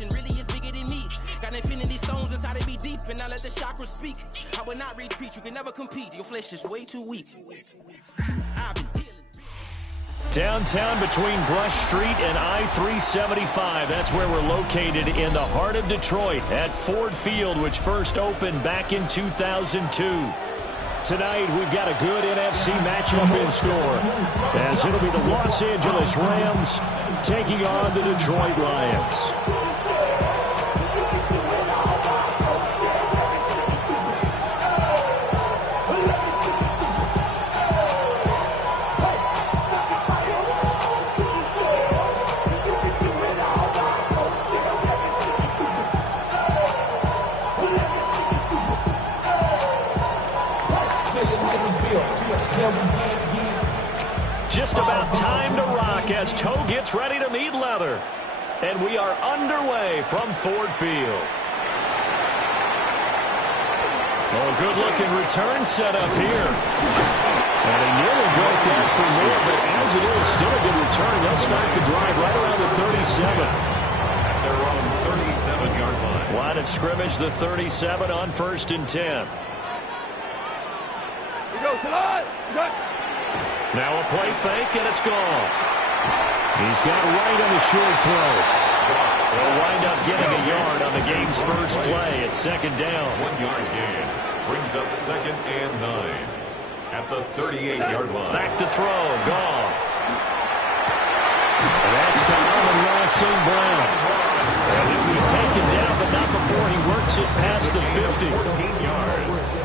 mission really is bigger than me. Got infinity stones inside of me deep, and I let the chakras speak. I will not retreat, you can never compete. Your flesh is way too weak. I've been dealing. Downtown between Brush Street and I-375. That's where we're located in the heart of Detroit at Ford Field, which first opened back in 2002. Tonight, we've got a good NFC matchup in store, as it'll be the Los Angeles Rams taking on the Detroit Lions. Just about time to rock as Toe gets ready to meet leather. And we are underway from Ford Field. Oh, good-looking return set up here. And he nearly broke that for more, but as it is, still a good return. They'll start the drive right around the 37. They're on 37-yard line. Line of scrimmage, the 37 on 1st and 10. Now a play fake, and it's gone. He's got right on the short throw. They'll wind up getting a yard on the game's first play at 2nd down. 1-yard gain brings up 2nd and 9 at the 38-yard line. Back to throw, Goff. That's to Amon-Ra St. Brown. And he'll be taken down, but not before he works it past the 50. 14 yards.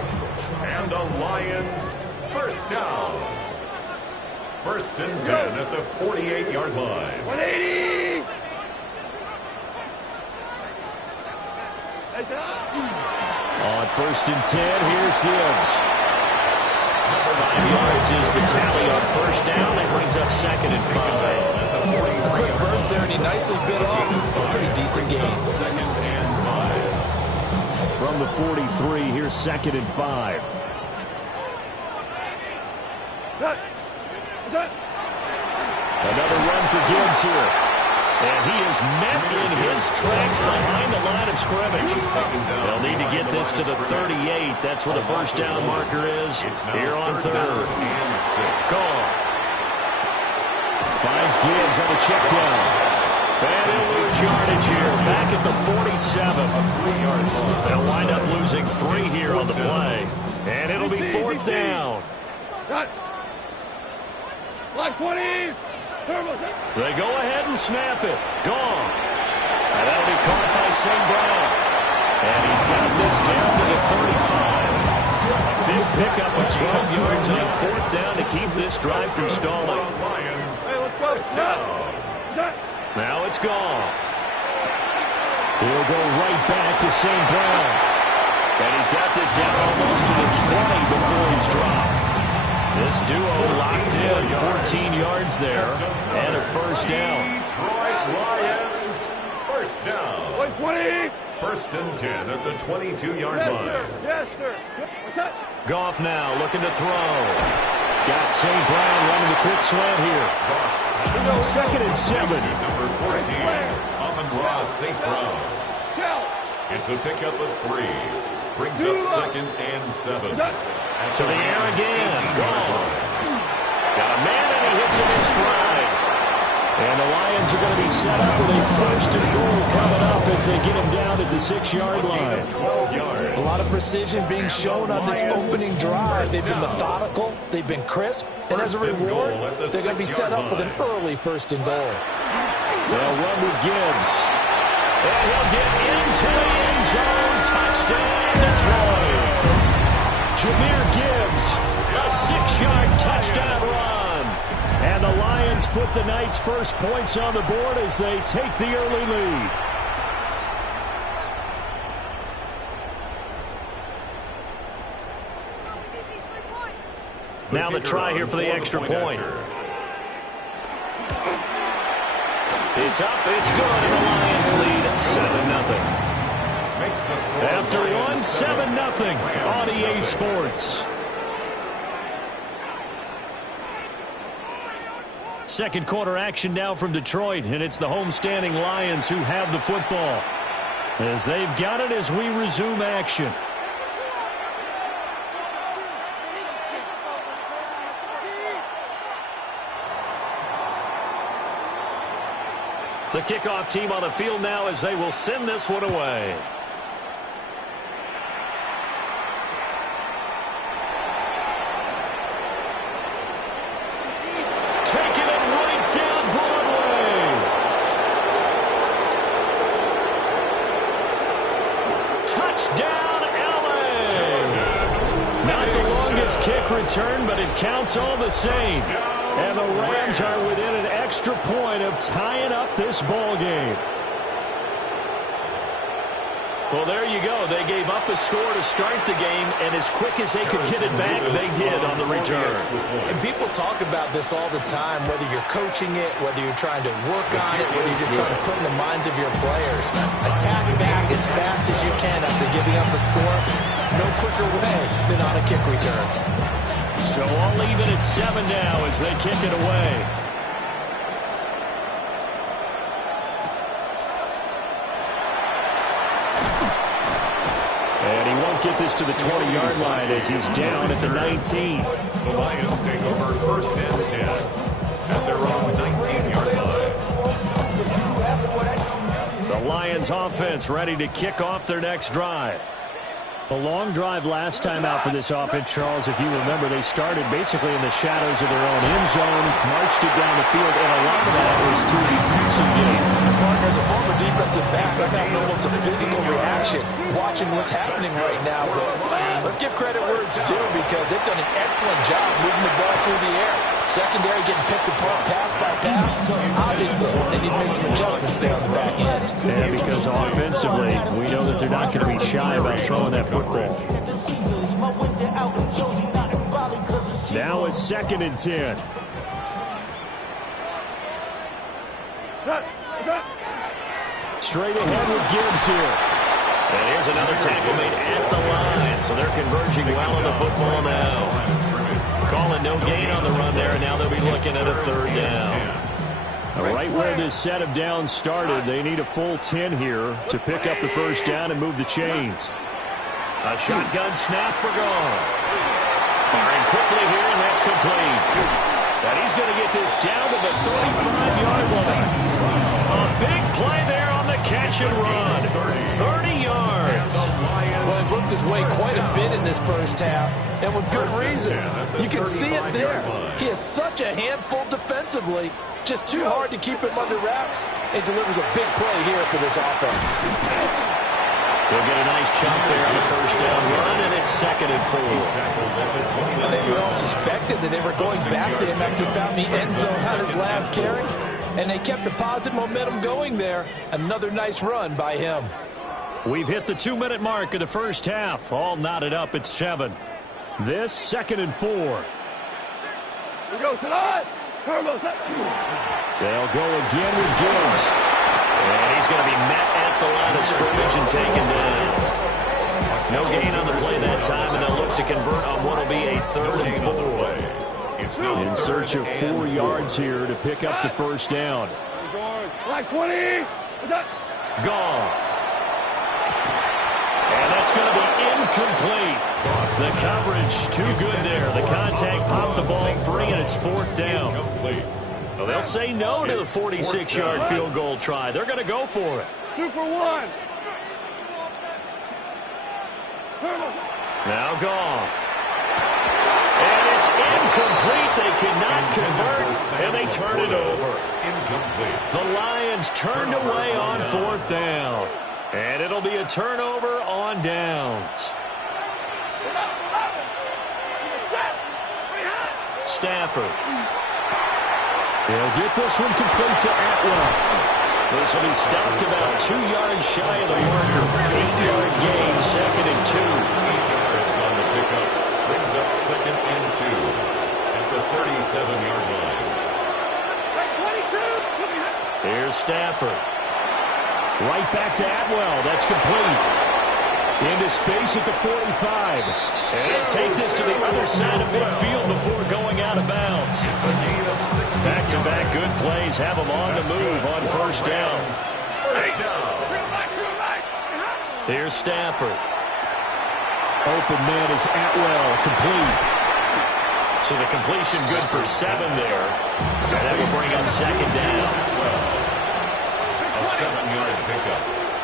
And the Lions first down. 1st and 10 at the 48-yard line. 180! On 1st and 10, here's Gibbs. 5 yards is the tally on 1st down. That brings up 2nd and 5. A quick burst there, and he nicely bit off a pretty decent gain. 2nd and 5. From the 43, here's 2nd and 5. Another run for Gibbs here. And he is met in his tracks behind the line of scrimmage. They'll need to get this to the 38. That's where the first down marker is. Here on 3rd. Gone. Finds Gibbs on a check down. And he'll lose yardage here. Back at the 47. They'll wind up losing 3 here on the play. And it'll be 4th down. Block 20! They go ahead and snap it. Gone. And that'll be caught by St. Brown. And he's got this down to the 35. A big pickup of 12 yards on 4th down to keep this drive from stalling. Hey, let's go. Now it's gone. He'll go right back to St. Brown. And he's got this down almost to the 20 before he's dropped. This duo locked in, 14 yards there, and a first down. Detroit Lions, first down. 120. 1st and 10 at the 22-yard line. Yes, sir. What's that? Goff now looking to throw. Got St. Brown running the quick slant here. 2nd and 7. Number 14, Amon-Ra St. Brown. It's a pickup of 3. Brings up 2nd and 7. To the air again. Goff. Got a man, and he hits him in stride. And the Lions are going to be set up with a 1st and goal coming up as they get him down at the 6-yard line. 12 yards. A lot of precision being shown on this opening drive. They've been methodical, they've been crisp, and as a reward, they're going to be set up with an early 1st and goal. They'll run with Gibbs. And he'll get into the end zone. Touchdown, Detroit. Jahmyr Gibbs, a 6-yard touchdown run. And the Lions put the night's first points on the board as they take the early lead. Now the try here for the extra point. It's up, it's good, and the Lions lead 7-0. After one, 7-0 on EA Sports. Second quarter action now from Detroit, and it's the homestanding Lions who have the football. As they've got it as we resume action. The kickoff team on the field now as they will send this one away. Taking it right down Broadway. Touchdown, LA. Not the longest kick return, but it counts all the same. And the Rams are within an extra point of tying up this ball game. Well, there you go. They gave up a score to start the game, and as quick as they could get it back, they did on the return. And people talk about this all the time, whether you're coaching it, whether you're trying to work on it, whether you're just trying to put in the minds of your players. Attack back as fast as you can after giving up a score. No quicker way than on a kick return. So all even at 7 now as they kick it away. And he won't get this to the 20-yard line as he's down at the 19. The Lions take over first and 10 at their own 19-yard line. The Lions offense ready to kick off their next drive. A long drive last time out for this offense, Charles. If you remember, they started basically in the shadows of their own end zone, marched it down the field, and a lot of that was through the passing game. As a former defensive back, I've had almost a physical reaction watching what's happening right now. But let's give credit where it's due because they've done an excellent job moving the ball through the air. Secondary getting picked apart pass by pass. Obviously, they need to make some adjustments there on the back end. Yeah, because offensively, we know that they're not going to be shy about throwing that football. Now it's 2nd and 10. Straight ahead with Gibbs here. And here's another tackle made at the line. So they're converging well on the football now. Calling no gain on the run there, and now they'll be looking at a 3rd down. Right where this set of downs started, they need a full 10 here to pick up the first down and move the chains. A shotgun snap for Goff. Firing quickly here, and that's complete. And he's going to get this down to the 35-yard line. A big play there on the catch and run. 30 yards. Well, he worked his way quite a bit in this first half, and with good reason. You can see it there. He is such a handful defensively. Just too hard to keep him under wraps. It delivers a big play here for this offense. They'll get a nice chunk there on the first down run, and it's 2nd and 4. I think we all suspected that they were going back to him after he found the end zone on his last carry, and they kept the positive momentum going there. Another nice run by him. We've hit the 2-minute mark of the first half. All knotted up at 7. This 2nd and 4. We go tonight. They'll go again with Gibbs. And he's going to be met at the line of scrimmage and taken down. No gain on the play that time, and they'll look to convert on what will be a 3rd and 4. In search of 4 yards here to pick up the first down. Like 20. Goff. And that's going to be incomplete. The coverage too good there. The contact popped the ball free, and it's 4th down. Well, they'll say no to the 46-yard field goal try. They're going to go for it. 2 for 1. Now Goff. And it's incomplete. They cannot convert, and they turn it over. The Lions turned away on 4th down. And it'll be a turnover on downs. Stafford. They'll get this one complete to Atwell. This will be stopped about 2 yards shy of the marker. 8-yard gain, 2nd and 2. 8 yards on the pickup. Brings up 2nd and 2 at the 37-yard line. Here's Stafford. Right back to Atwell. That's complete. Into space at the 45. And he'll take this to the other side of midfield before going out of bounds. Back-to-back good plays have him on the move on first down. Here's Stafford. Open man is Atwell, complete. So the completion good for 7 there. And that will bring up second down. A 7-yard pickup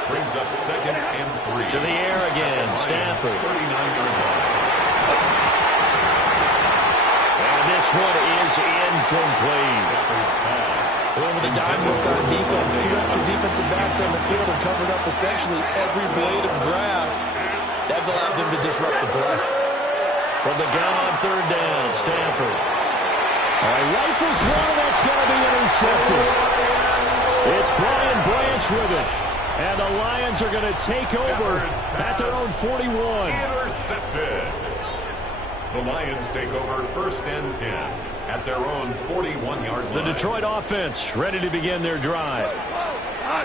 brings up 2nd and 3. To the air again, Stafford. 39-yard line. And this one is incomplete. Well, with the dime work on defense, 2 extra defensive backs on the field have covered up essentially every blade of grass. That allowed them to disrupt the play. From the gun on third down, Stafford. Rifles one, that's going to be intercepted. It's Brian Branch with it. And the Lions are going to take over at their own 41. Intercepted. The Lions take over 1st and 10 at their own 41-yard line. The Detroit offense ready to begin their drive.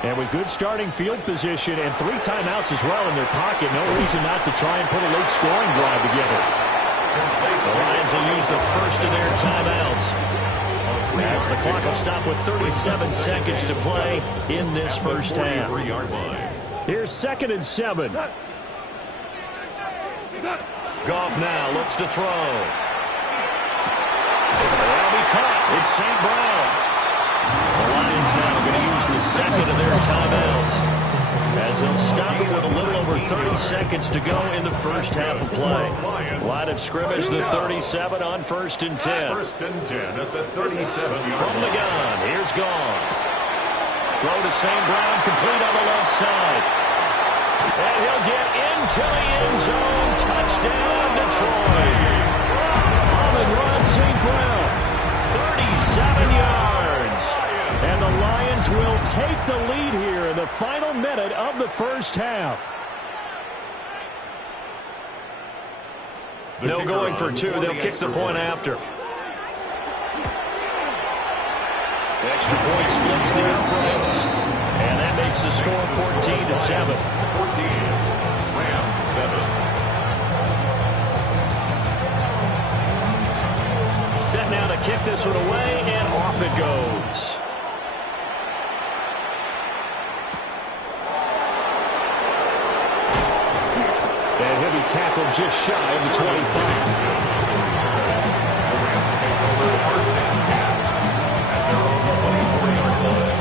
And with good starting field position and 3 timeouts as well in their pocket, no reason not to try and put a late scoring drive together. The Lions will use the first of their timeouts, as the clock will stop with 37 seconds to play in this first half. Here's 2nd and 7. Goff now looks to throw. That'll be caught. It's St. Brown. The Lions now going to use the second of their timeouts, as they'll stop it with a little over 30 seconds to go in the first half of play. Line of scrimmage, the 37 on 1st and 10. 1st and 10 at the 37-yard From the gun, here's Goff. Throw to St. Brown, complete on the left side. And he'll get into the end zone. Touchdown, Detroit. Amon-Ra St. Brown. 37 yards. And the Lions will take the lead here in the final minute of the first half. No going for 2. They'll kick the point after. Extra point splits the uprights. And that makes the score 14-7. 14. Rams 7. Set now to kick this one away, and off it goes. And he'll be tackled just shy of the 25. The Rams take over 1st and 10 at their own 24-yard line.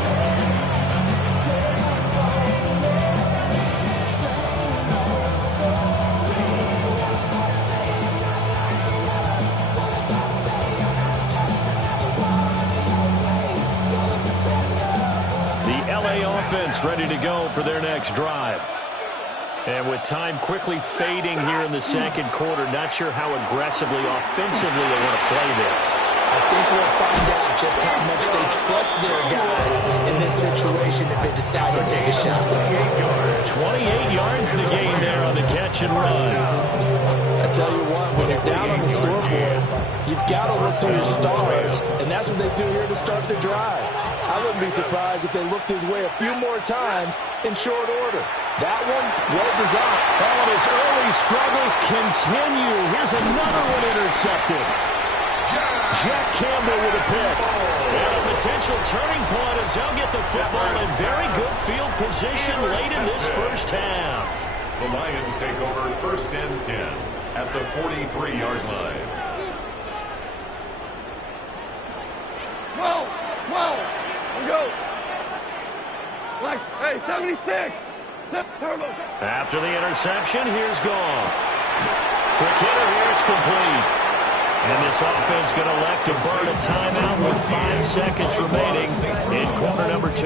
The LA offense ready to go for their next drive. And with time quickly fading here in the second quarter, not sure how aggressively, offensively they want to play this. I think we'll find out just how much they trust their guys in this situation if they decide to take a shot. 28 yards to gain there on the catch and run. I tell you what, when you're down on the scoreboard, you've got to look to your stars, and that's what they do here to start the drive. I wouldn't be surprised if they looked his way a few more times in short order. That one, well designed. And his early struggles continue. Here's another one intercepted. Jack Campbell with a pick. And a potential turning point as they'll get the football in very good field position late in this first half. The Lions take over 1st and 10 at the 43-yard line. 12, 12. Let's go. Like, hey, 76. After the interception, here's Goff. Quick hitter here, it's complete. And this offense going to elect to burn a timeout with 5 seconds remaining in quarter number 2.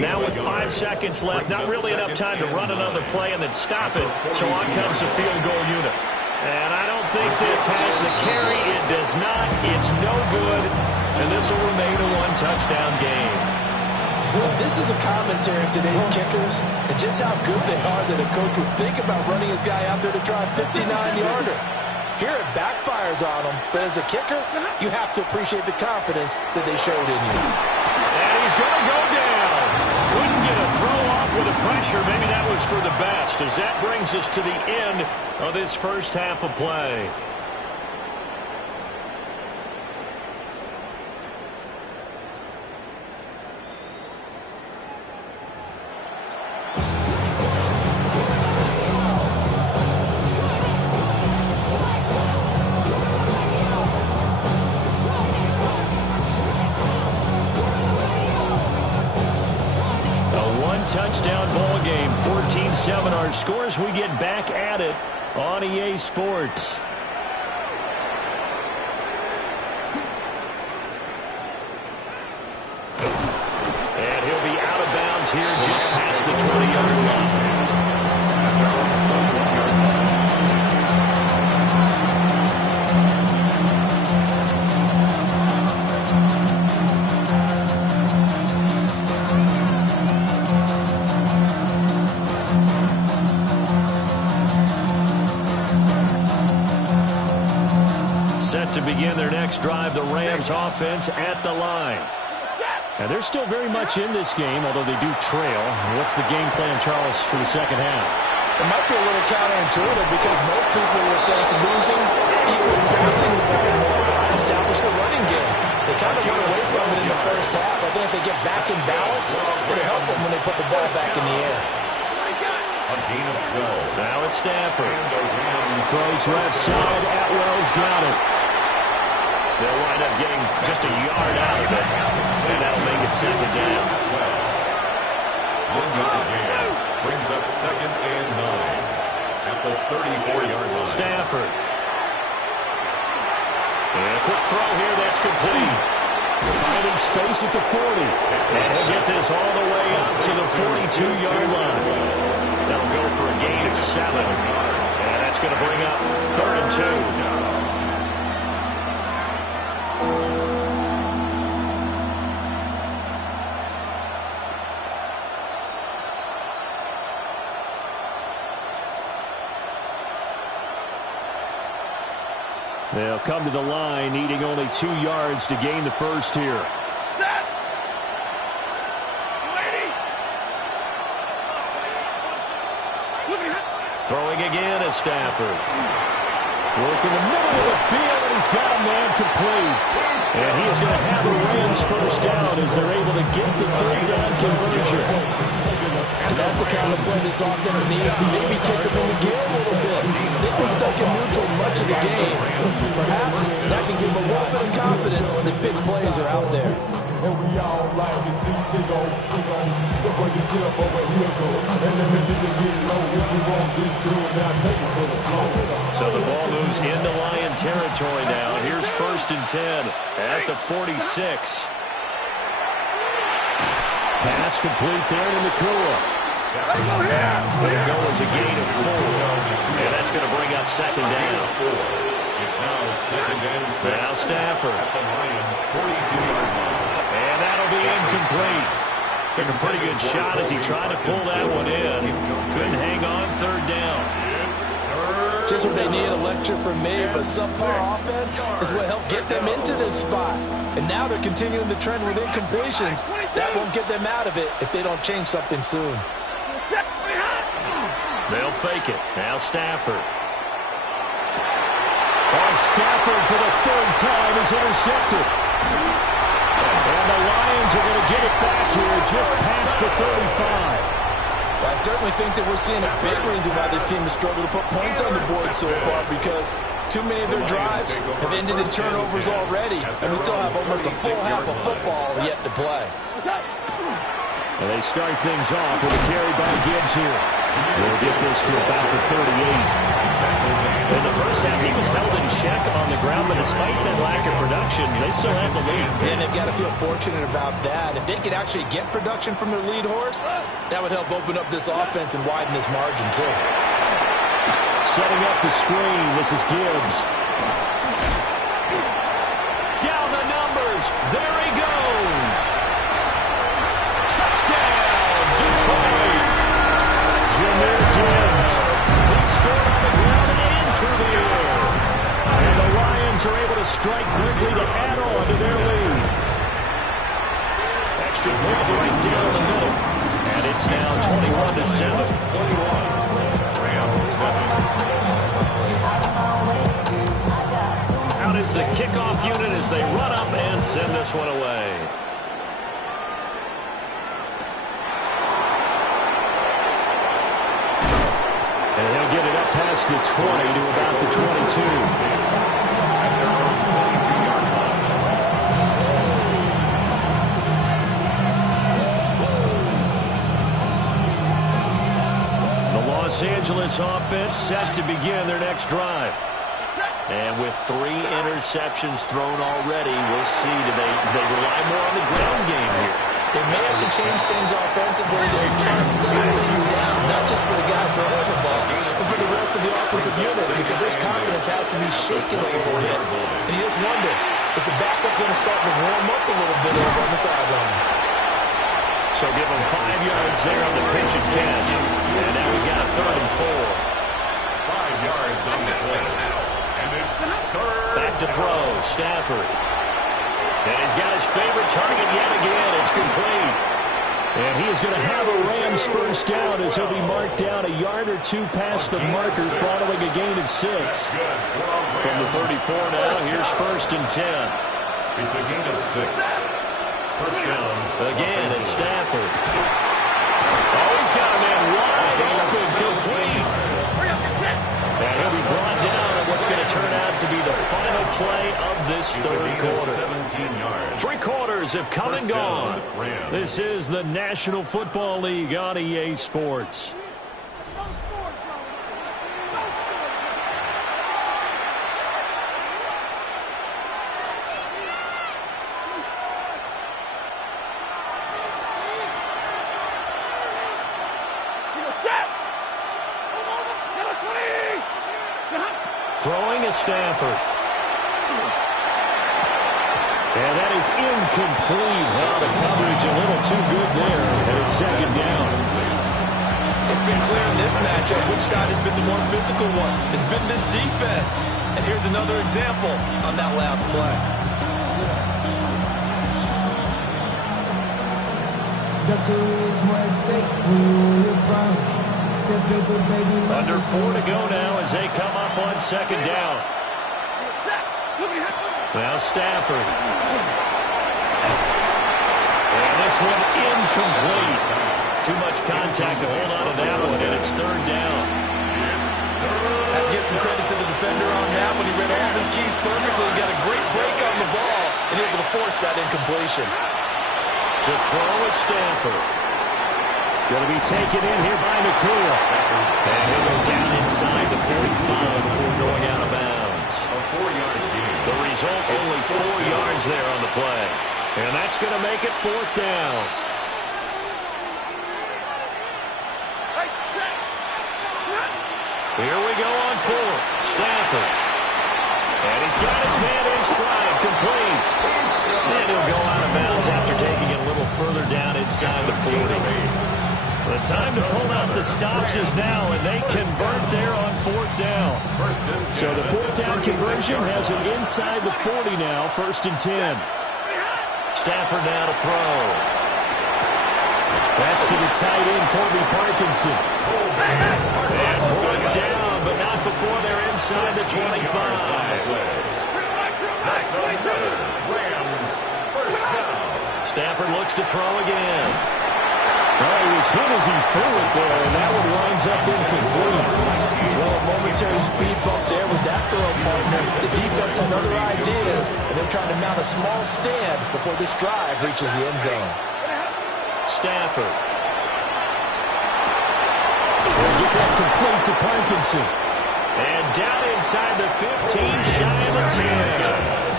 Now with 5 seconds left, not really enough time to run another play and then stop it, so on comes the field goal unit. And I don't think this has the carry. It does not. It's no good. And this will remain a 1-touchdown game. Well, this is a commentary of today's kickers and just how good they are that a coach would think about running his guy out there to try a 59-yarder. Here it backfires on him, but as a kicker, you have to appreciate the confidence that they showed in you. And he's going to go down. Couldn't get a throw off with the pressure. Maybe that was was for the best, as that brings us to the end of this first half of play. Touchdown ball game, 14-7 our scores. We get back at it on EA Sports. And he'll be out of bounds here just past the 20-yard line. To begin their next drive, the Rams offense at the line. And they're still very much in this game, although they do trail. What's the game plan, Charles, for the second half? It might be a little counterintuitive because most people would think losing equals passing the ball more. Establish the running game. They kind of went away from it in the first half. I think if they get back in balance, it'll help them when they put the ball back in the air. A gain of 12. Now it's Stafford. Throws left side. Atwell's got it. They'll wind up getting just a yard out of it, and that'll make it second down. Brings up 2nd and 9 at the 34-yard line. Stafford. And a quick throw here, that's complete. Finding space at the 40. And he'll get this all the way up to the 42-yard line. That'll go for a gain of 7. And that's going to bring up 3rd and 2. They'll come to the line, needing only 2 yards to gain the first here. Throwing again is Stafford. Work in the middle of the field, and he's got a man complete. And he's going to have the Rams first down as they're able to get the 3rd down conversion. And that's the kind of play this offense needs to maybe kick them in the gear a little bit. They've been stuck in neutral much of the game. Perhaps that can give them a little bit of confidence that big plays are out there. And we all like to see Tigo. So put yourself over here, go. And let me see you get low. If you want this good, now take it to the floor. So the ball moves into Lion territory now. Here's 1st and 10 at the 46. Pass complete there to Nakua. There goes a gain of 4. And that's going to bring up 2nd down. It's now 2nd and 6. Now Stafford. At the Lions' 42-yard line. And that'll be incomplete. Took a pretty good shot as he tried to pull that one in. Couldn't hang on 3rd down. Just what they need, a lecture from me, but subpar offense is what helped get them into this spot. And now they're continuing the trend with incompletions. That won't get them out of it if they don't change something soon. They'll fake it. Now Stafford. Stafford for the 3rd time is intercepted. And the Lions are going to get it back here just past the 35. I certainly think that we're seeing a big reason why this team has struggled to put points on the board so far, because too many of their drives have ended in turnovers already, and we still have almost a full half of football yet to play. And they start things off with a carry by Gibbs here. We'll get this to about the 38. In the first half, he was held in check on the ground, but despite that lack of production, they still have the lead. And they've got to feel fortunate about that. If they could actually get production from their lead horse, that would help open up this offense and widen this margin, too. Setting up the screen, this is Gibbs. Down the numbers, there he goes. Touchdown, Detroit. Jahmyr Gibbs. He scored on the ground and through the air. And the Lions are able to strike quickly to add on to their lead. Extra point right down the middle. And it's now 21-7. And he'll get it up past the 20 to about the 22. Los Angeles offense set to begin their next drive. And with 3 interceptions thrown already, we'll see. Do they rely more on the ground game here? They may have to change things offensively to try and settle things down, not just for the guy throwing the ball, but for the rest of the offensive unit, because their confidence has to be shaken a little bit. And you just wonder, is the backup going to start to warm up a little bit over on the sideline? So give them 5 yards there on the pitch and catch. And now we've got a 3rd and 4. 5 yards on the play. And it's 3rd. Back to throw, Stafford. And he's got his favorite target yet again. It's complete. And he is going to have a Rams first down as he'll be marked down a yard or 2 past the marker following a gain of 6. From the 34 now, here's 1st and 10. It's a gain of 6. First down. Again, it's Stafford. Oh, he's got a man wide open, complete. And he'll be brought down on what's going to turn out to be the final play of this 3rd quarter. 17 yards. 3 quarters have come and gone. This is the National Football League on EA Sports. Throwing is Stafford. And that is incomplete. Well, the coverage a little too good there. And it's 2nd down. It's been clear in this matchup which side has been the more physical one. It's been this defense. And here's another example on that last play. The career is more at stake when you win your Under 4 to go now as they come up on 2nd down. Now Stafford. And this one incomplete. Too much contact to hold on to that one, and it's 3rd down. Have to give some credit to the defender on that when he read all of his keys perfectly. Got a great break on the ball and able to force that incompletion. To throw is Stafford. Going to be taken in here by Nakua. And he'll go down inside the 45 before going out of bounds. A 4-yard gain. The result, only 4 yards there on the play. And that's going to make it 4th down. Here we go on 4th. Stafford. And he's got his man in stride, complete. And he'll go out of bounds after taking it a little further down inside the 40. The time to pull out the stops is now, and they convert there on 4th down. So the 4th down conversion has it inside the 40 now, 1st and 10. Stafford now to throw. That's to the tight end, Colby Parkinson. And brought down, but not before they're inside the 25. Rams first down. Stafford looks to throw again. Well, he was hit as he threw it there, and that one winds up incomplete. Well, a momentary speed bump there with that throw partner. The defense had other ideas, and they're trying to mount a small stand before this drive reaches the end zone. Stafford. We'll get that complete to Parkinson. And down inside the 15, shy of the 10.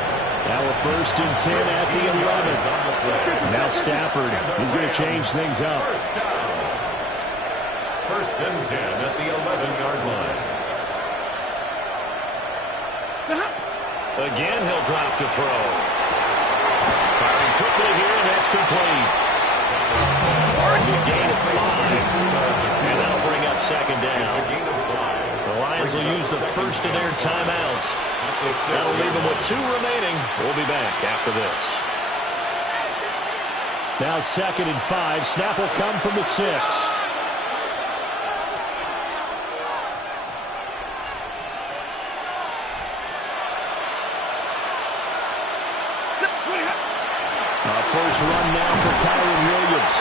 Now a 1st and 10 at the 11. Now Stafford, he's going to change things up. First and 10 at the 11-yard line. Again, he'll drop to throw. Firing quickly here, and that's complete. A gain of 5. And that'll bring up 2nd down. The Lions will use the first of their timeouts. That'll leave them with 2 remaining. We'll be back after this. Now 2nd and 5. Snap will come from the 6. First run now for Kyron Williams.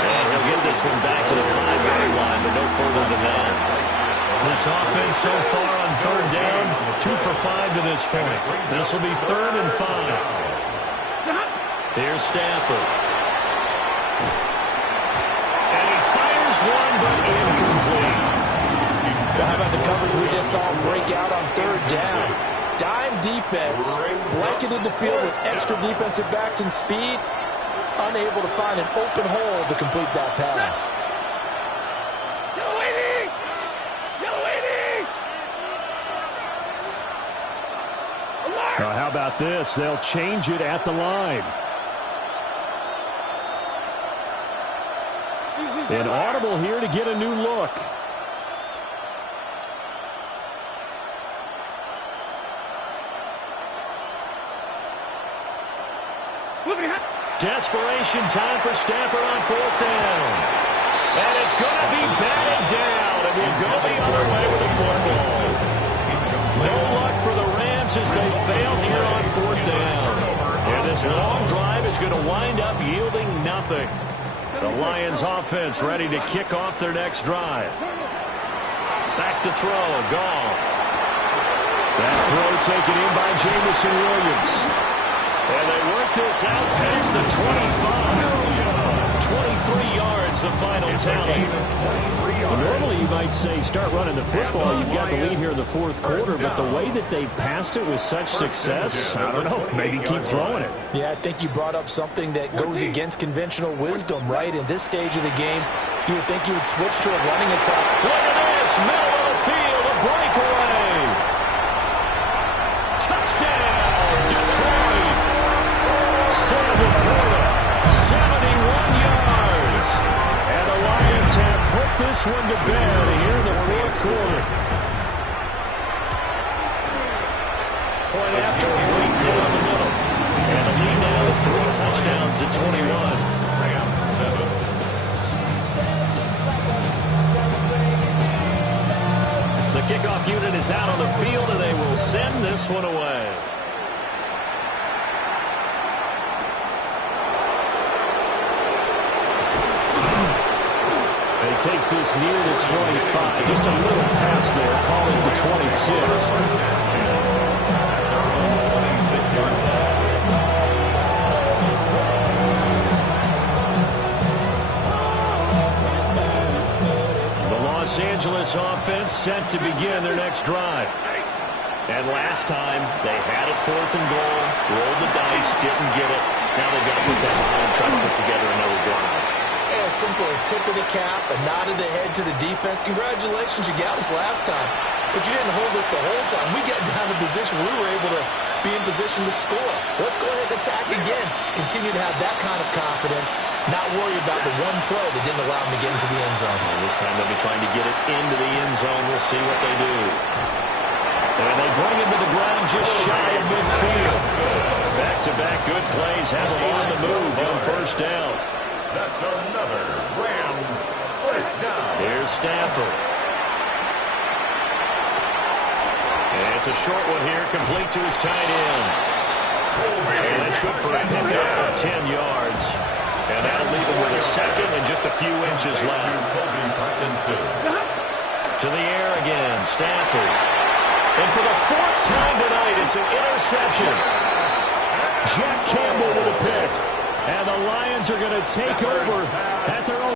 And he'll get this one back to the 5-yard line, but no further than that. This offense so far on third down, 2 for 5 to this point. This will be 3rd and 5. Here's Stafford. And he fires one, but incomplete. How about the coverage we just saw break out on third down? Dime defense, blanketed the field with extra defensive backs and speed, unable to find an open hole to complete that pass. Now, how about this? They'll change it at the line. An audible here to get a new look. Desperation time for Stafford on 4th down. And it's going to be batted down, and we'll go the other way with the football. No luck for the Rams as they fail here on 4th down. And this long drive is going to wind up yielding nothing. The Lions offense ready to kick off their next drive. Back to throw, Goff. That throw taken in by Jamison Williams. And they work this out past the 25. 23 yards, the final tally. Normally you might say start running the football. You've got the lead here in the 4th quarter, but the way that they've passed it with such success, I don't know, maybe keep throwing it. Yeah, I think you brought up something that goes against conventional wisdom, right? In this stage of the game, you would think you would switch to a running attack. Look at this, middle of the field, a breakaway. Touchdown, Detroit. Sam Laporta, 71 yards. And the Lions have put this one to bed here in the 4th quarter. Point after, right down the middle. And the lead now with 3 touchdowns at 21. Rams 7. The kickoff unit is out on the field, and they will send this one away. He takes this near the 25. Just a little pass there, calling to 26. The Los Angeles offense set to begin their next drive. And last time, they had it 4th and goal, rolled the dice, didn't get it. Now they've got to put that behind and try to put together another drive. A simple tip of the cap, a nod of the head to the defense. Congratulations, you got us last time. But you didn't hold us the whole time. We got down to position. We were able to be in position to score. Let's go ahead and attack again. Continue to have that kind of confidence. Not worry about the one play that didn't allow them to get into the end zone. And this time they'll be trying to get it into the end zone. We'll see what they do. And they bring him to the ground just shy of midfield. Back-to-back good plays have them on the move on 1st down. That's another Rams 1st down. Here's Stafford. And it's a short one here, complete to his tight end. And that's good for a pickup of 10 yards. And that'll leave him with a 2nd and just a few inches left. To the air again, Stafford. And for the 4th time tonight, it's an interception. Jack Campbell with a pick. And the Lions are going to take over at their own